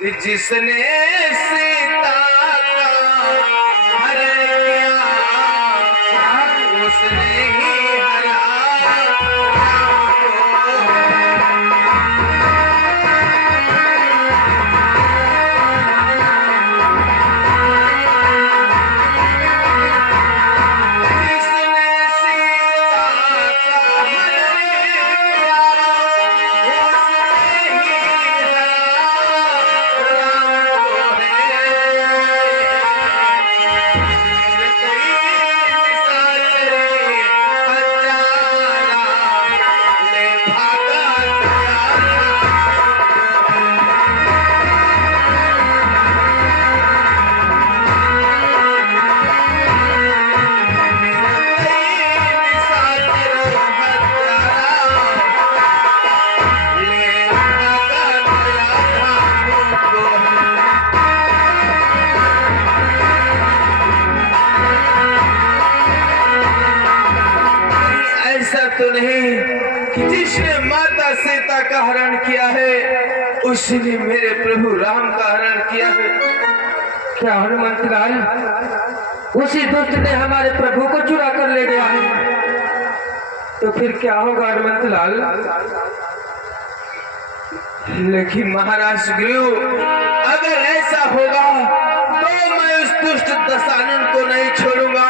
कि जिसने सीता का हरण किया उसने ही हरा तो नहीं कि जिसने माता सीता का हरण किया है उसने मेरे प्रभु राम का हरण किया है। क्या हनुमंत लाल, उसी दुष्ट ने हमारे प्रभु को चुरा कर ले गया है, तो फिर क्या होगा हनुमंत लाल? लेकिन महाराज सुग्रीव, अगर ऐसा होगा तो मैं उस दुष्ट दशानन को नहीं छोड़ूंगा।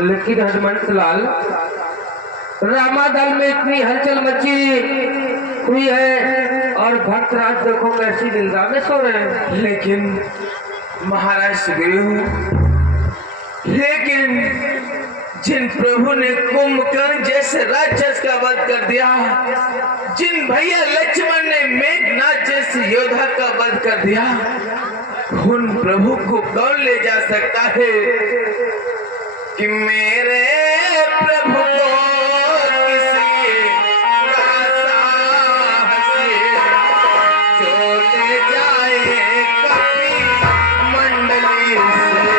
लेकिन हनुमंत लाल, रामादल में इतनी हलचल मची हुई है और भक्तराज देखो कैसी निंदा में सो रहे हैं। लेकिन महाराज सुग्रीव, लेकिन जिन प्रभु ने कुंभकर्ण जैसे राक्षस का वध कर दिया, जिन भैया लक्ष्मण ने मेघनाथ जैसे योद्धा का वध कर दिया, उन प्रभु को कौन ले जा सकता है कि मेरे प्रभु को किसी का साहस जो ले जाए कपि मंडली से।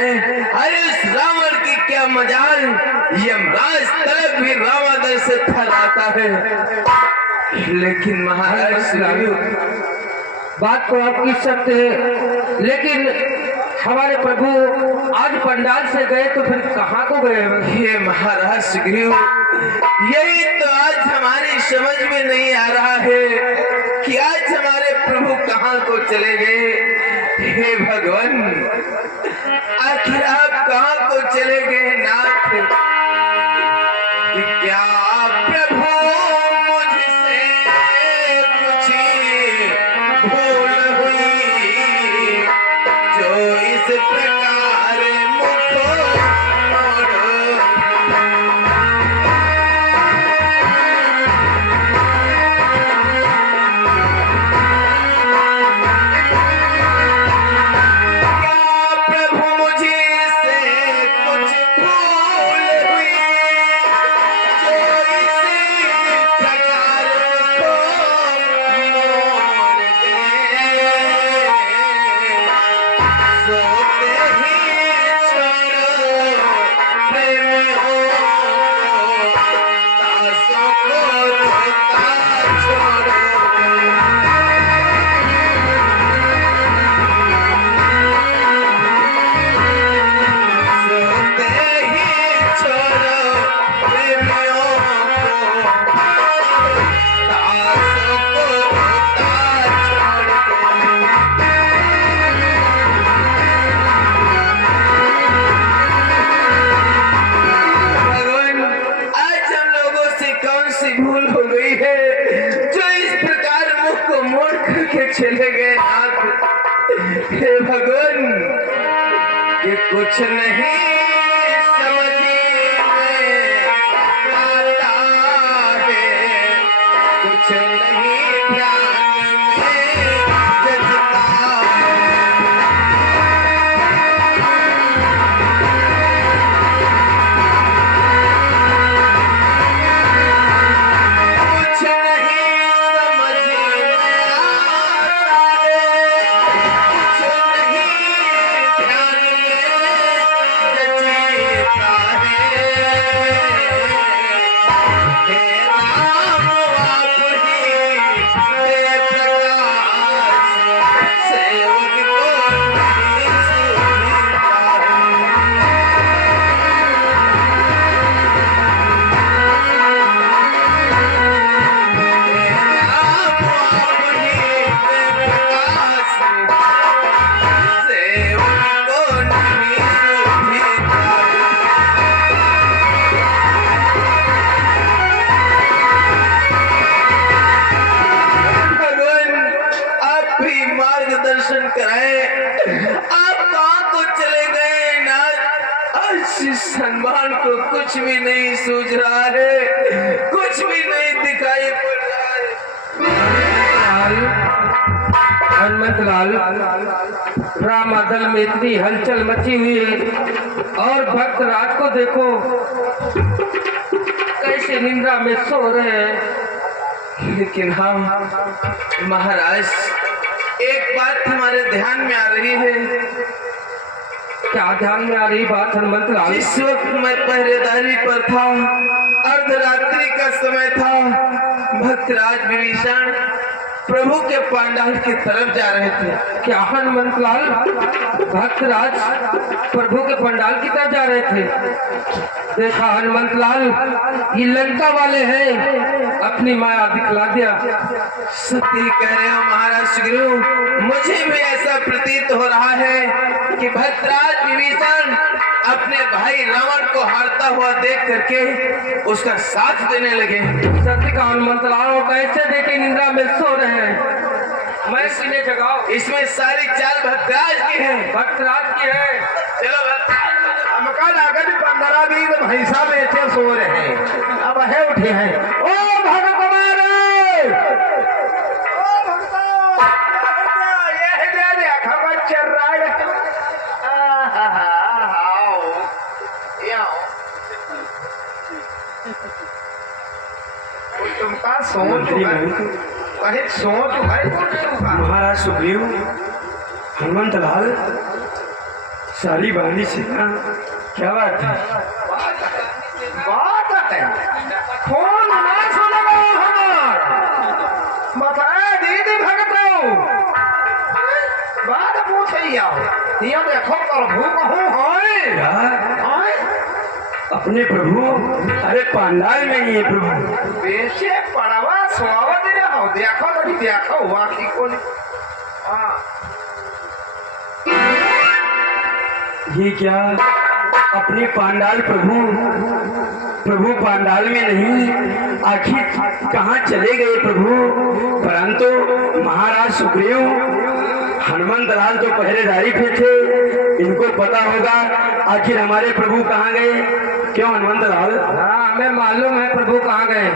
जाए। अरे उस रावण की क्या मजाल, यमराज तलक भी रावण से थर्राता है। लेकिन महाराज सुग्रीव, बात तो आपकी सत्य है, लेकिन हमारे प्रभु आज पंडाल से गए तो फिर कहाँ को गए? ये महाराज सुग्रीव, यही तो आज हमारी समझ में नहीं आ रहा है कि आज हमारे प्रभु कहाँ को चले गए। हे भगवान, आखिर आप कहाँ को चले गए नाथ? कि क्या प्रभु मुझसे कुछ भूल हुई, जो इस प्रकार मुख मोड़। चले गए नाथ। हे भगवान, ये कुछ नहीं समझ में आता है, कुछ नहीं ध्यान में जचता दर्शन कराए। आप कहाँ को चले गए नाथ? आज इस हनुमान को कुछ भी नहीं सूझ रहा है, कुछ भी नहीं दिखाई पड़ रहा है। हनुमत लाल, रामादल में इतनी हलचल मची हुई है और भक्त राज को देखो कैसे निंद्रा में सो रहे हैं। लेकिन हम महाराज, एक बात हमारे ध्यान में आ रही है। क्या ध्यान में आ रही बात हनुमत लाल? जिस वक्त मैं पहरेदारी पर था, अर्धरात्रि का समय था, भक्तराज विभीषण प्रभु के पंडाल की तरफ जा रहे थे। क्या हनुमत लाल, भक्तराज प्रभु के पंडाल की तरफ जा रहे थे? देखा हनुमत लाल, ये लंका वाले हैं, अपनी माया दिखला दिया। सत्य कह रहे हो महाराज सुग्रीव, मुझे भी ऐसा प्रतीत हो रहा है कि भक्तराज विभीषण अपने भाई रावण को हारता हुआ देख करके उसका साथ देने लगे। सत्य का हनुमत लाल, कैसे देखे निंद्रा में सो रहे हैं? मैं किन्हें जगाओ? इसमें सारी चाल भक्तराज की है। भक्तराज की है। चलो भक्तराज, हमका लागत 15-20 भैंसा बेचे सो रहे हैं, अब है उठे हैं। ओ भक्त कुमार, ओ भक्त, ये दे खबर चल रहा है। तुमका सोच कहे सोच है महाराज सुग्रीव, हनुमत लाल, सारी बानी से ना, क्या बात है? बात है फोन ना सुनबो हमार बताए दीदी भगतो बात पूछिया ये देखो प्रभु कहूँ है यार अपने प्रभु, अरे पंडाल में ही है प्रभु। बेचे पड़वा स्वागत रहो देखो तो देखो वाकी को हाँ ये क्या अपने पांडाल प्रभु पांडाल में नहीं, आखिर कहाँ चले गए प्रभु? परंतु महाराज सुग्रीव हनुमंत लाल तो पहरेदारी पे थे, इनको पता होगा आखिर हमारे प्रभु कहाँ गए। क्यों हनुमंत लाल? हाँ हमें मालूम है प्रभु कहाँ गए।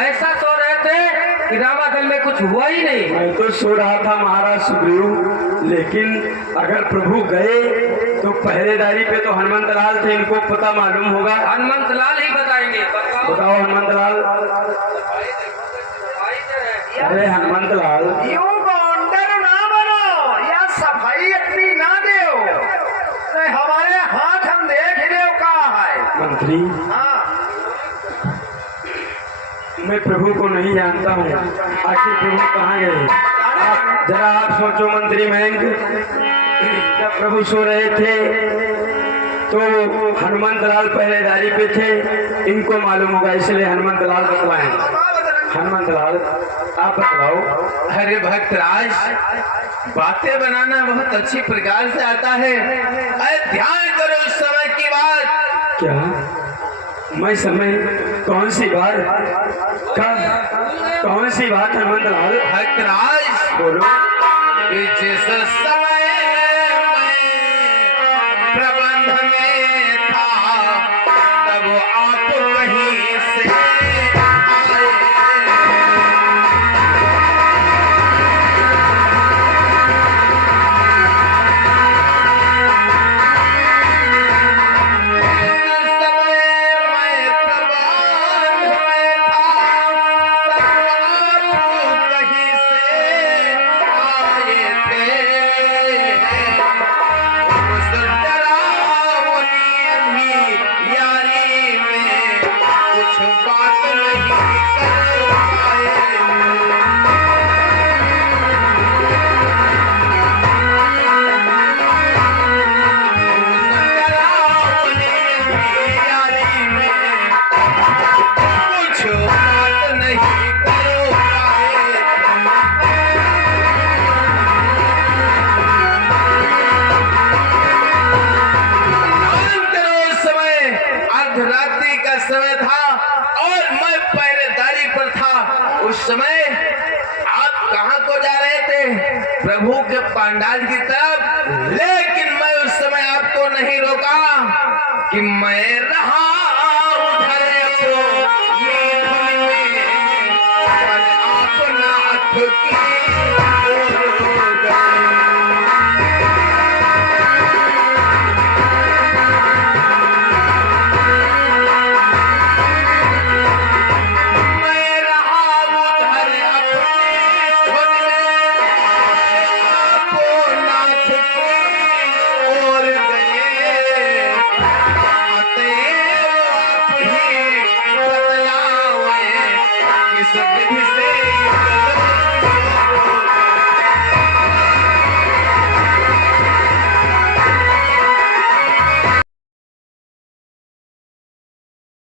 ऐसा सो रहे थे कि रामादल में कुछ हुआ ही नहीं। मैं तो सो रहा था महाराज सुग्रीव, लेकिन अगर प्रभु गए तो पहरेदारी पे तो हनुमंत लाल थे, इनको पता मालूम होगा। हनुमंत लाल ही बताएंगे। बताओ हनुमंत लाल। अरे हनुमंत लाल, यूं काउंटर ना बनो या सफाई अपनी ना दो नहीं हमारे हाथ हम देख रहे हो कहाँ है। मंत्री हाँ मैं प्रभु को नहीं जानता हूँ, आखिर प्रभु कहाँ गए? जरा आप सोचो मंत्री मयंक, जब प्रभु सो रहे थे तो हनुमंत लाल पहरेदारी पे थे, इनको मालूम होगा, इसलिए हनुमंत लाल बतलाएं। हनुमंत लाल आप बतलाओ। अरे भक्तराज, बातें बनाना बहुत अच्छी प्रकार से आता है। अरे ध्यान करो उस समय की बात। क्या मैं समय? कौन सी बात? कौन सी बात हनुमंत लाल? भक्तराज बोलो। कि जिस समय मैं प्रबंध में था तब आप कहीं से आए। रात्रि का समय था और मैं पहरेदारी पर था। उस समय आप कहां को जा रहे थे? प्रभु के पंडाल की तरफ। लेकिन मैं उस समय आपको नहीं रोका कि मैं रहा उधर को